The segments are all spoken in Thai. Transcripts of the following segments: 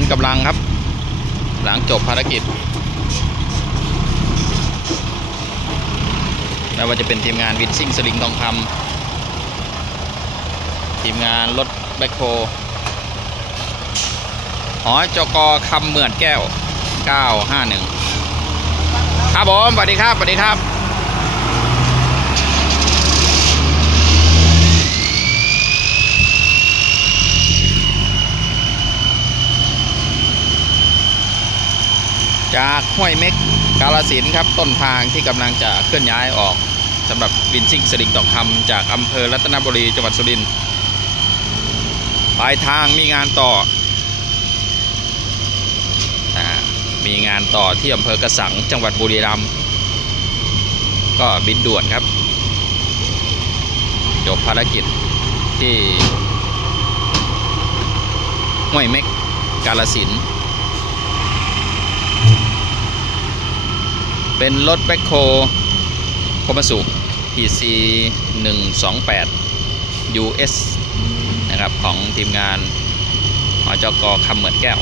อนกำลังครับ หลังจบภารกิจ ไม่ว่าจะเป็นทีมงานวินซิ่งสลิงทองคำทีมงานรถแบคโฮหอจกคำเหมือนแก้ว 951 ครับผมสวัสดีครับสวัสดีครับ จากห้วยเม็กกาลสินครับต้นทางที่กำลังจะเคลื่อนย้ายออกสำหรับวินซิ่งสลิงทองคำจากอำเภอรัตนบุรีจังหวัดสุรินทร์ปลายทางมีงานต่ออมีงานต่อที่อำเภอกระสังจังหวัดบุรีรัมย์ก็บินด่วนครับ จบภารกิจที่ห้วยเม็กกาลสิน เป็นรถแบคโฮโคมาสุ PC 128 US นะครับของทีมงานอจกคำเหมือนแก้ว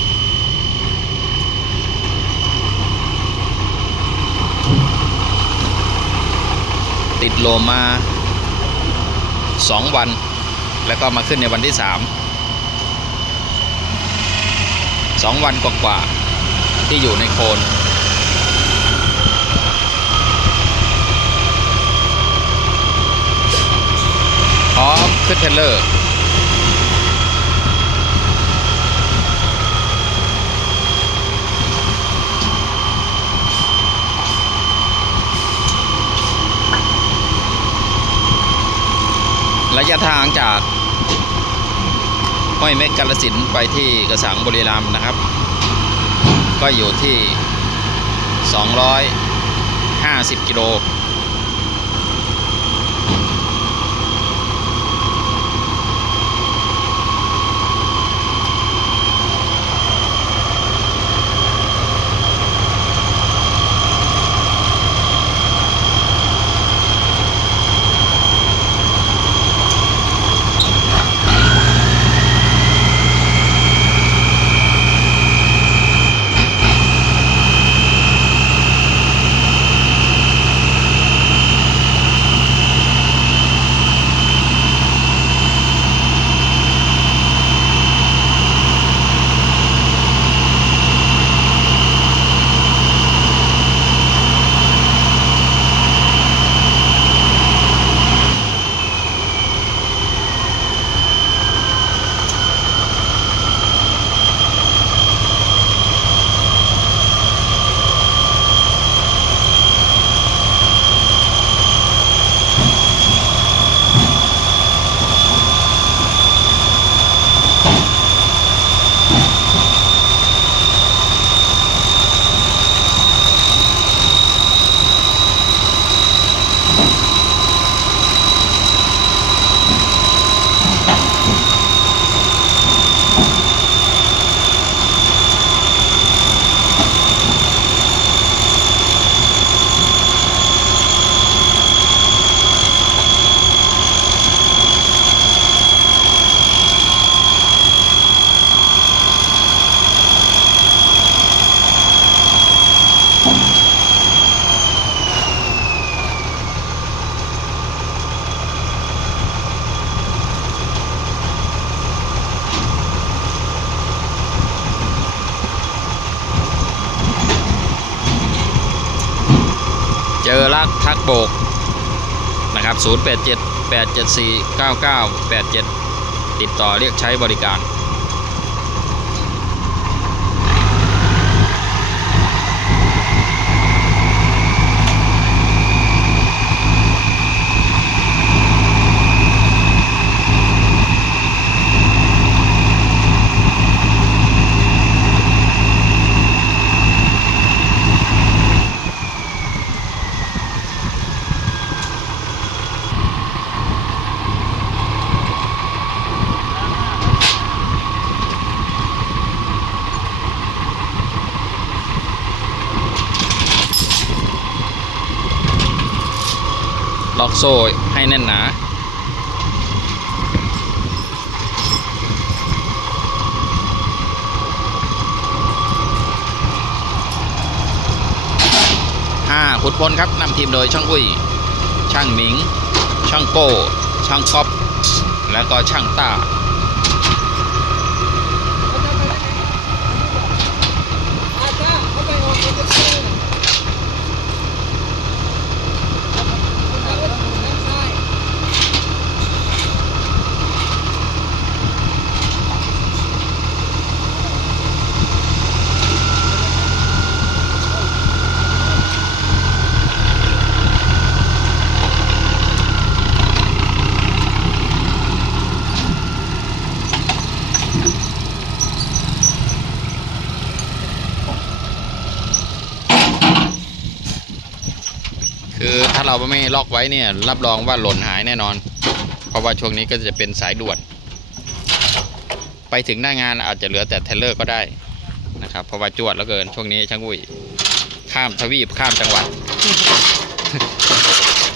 ติดโลมา 2 วัน แล้วก็มาขึ้นในวันที่ 3 2 วันกว่าๆที่อยู่ในโคน พร้อมขึ้นเทเลอร์ ระยะทางจากห้วยเม็กกาลสินไปที่กระสังบุรีรัมย์นะครับ ก็อยู่ที่ 250 กิโล ทักทักโบกนะครับ 087 874 9987 ติดต่อเรียกใช้บริการ โซ่ให้แน่นหนาห้าขุดพลครับนำทีมโดยช่างอุ้ย ช่างหมิง ช่างโก้ ช่างก๊อปและก็ช่างต้า เราไม่ล็อกไว้เนี่ยรับรองว่าหล่นหายแน่นอน เพราะว่าช่วงนี้ก็จะเป็นสายด่วน ไปถึงหน้างานอาจจะเหลือแต่เทลเลอร์ก็ได้นะครับ เพราะว่าจวดแล้วเกินช่วงนี้ช่างอุ้ยข้ามทวีปข้ามจังหวัด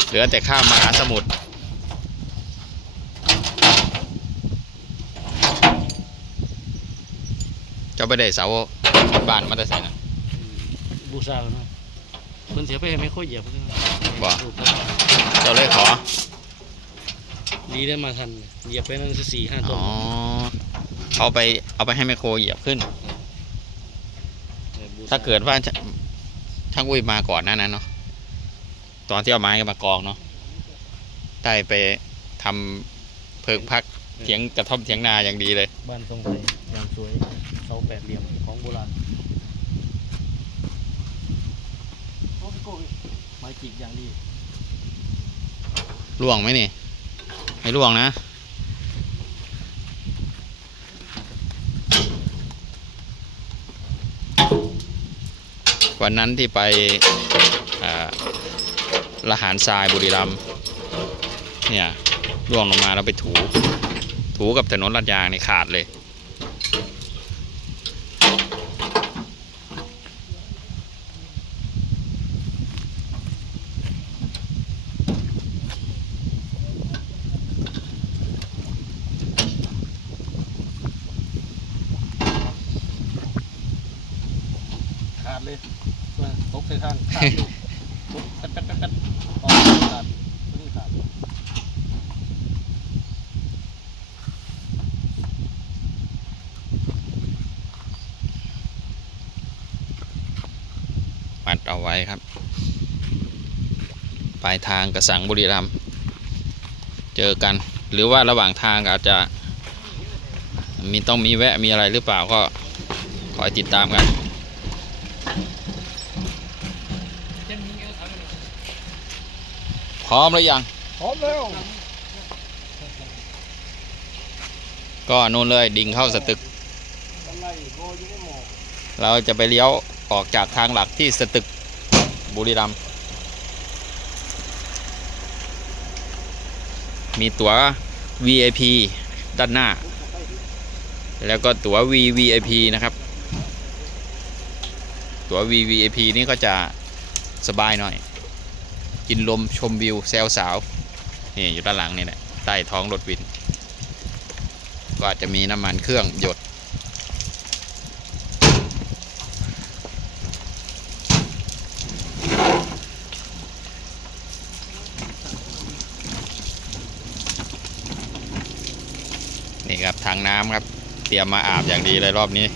เหลือแต่ข้ามมหาสมุทรเจ้าไปได้เสาบ้านมาได้ใส่นะบูชาเนาะ เพิ่นเสียไปไม่ค่อยเหยียบเพิ่นบ่เจ้าเลยขอ ดีได้มาทัน เหยียบไปนั่นคือสี่ห้าต้อ๋นอเอาไปเอาไปให้แมคโครเหยียบขึ้น ถ้าเกิดว่าจะช่างอุ้ยมาก่อนหน้านั้นเนาะ ตอนที่เอาไม้มากองเนาะ ได้ไปทำเพิงพักเถียงกระท่อมเถียงนาอย่างดีเลย บ้านทรงไทยอย่างสวยเสาแปดเหลี่ยมของโบราณ โอ้พี่โก้ไม้จิกอย่างดีล่วงไหมนี่ไม่ล่วงนะ วันนั้นที่ไปอ่าละหารทรายบุรีรัมย์เนี่ยล่วงลงมาแล้วไปถู ถูกับถนนลาดยางนี่ขาดเลย เลยมาตกใส่ข้างขาดลูกตกแป๊ดแป๊ดแป๊ดแป๊ดออกขาดเพิ่งขาดมัดเอาไว้ครับ ปลายทางกระสังบุรีรัมย์เจอกัน หรือว่าระหว่างทางอาจจะมีต้องมีแวะมีอะไรหรือเปล่าก็คอยติดตามกัน ร้อมหรือยัง พร้อมแล้วก็นู่นเลยดิ่งเข้าสตึก อะไรโบอยู่ไม่หมอกเราจะไปเลี้ยวออกจากทางหลักที่สตึกบุรีรัมย์มีตั๋ว VIP ด้านหน้า แล้วก็ตั๋ว VVIP นะครับ ตั๋ว VVIP นี่ก็จะสบายหน่อย กินลมชมวิวแซวสาว นี่อยู่ด้านหลังนี่แหละใต้ท้องรถวิน ก็อาจจะมีน้ำมันเครื่องหยด นี่ครับทางน้ำครับ เตรียมมาอาบอย่างดีเลยรอบนี้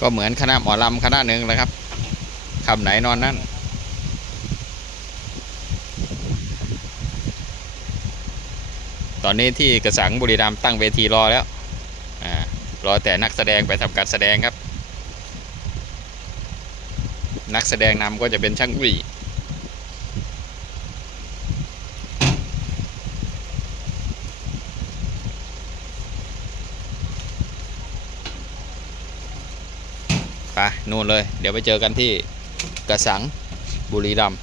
ก็เหมือนคณะหมอลำคณะหนึ่งเลยครับคำไหนนอนนั่นตอนนี้ที่กระสังบุรีรัมตั้งเวทีรอแล้วอ่ารอแต่นักแสดงไปทำการแสดงครับ นักแสดงนำก็จะเป็นช่างอุ่ย ไปนู่นเลย เดี๋ยวไปเจอกันที่กระสังบุรีรัมย์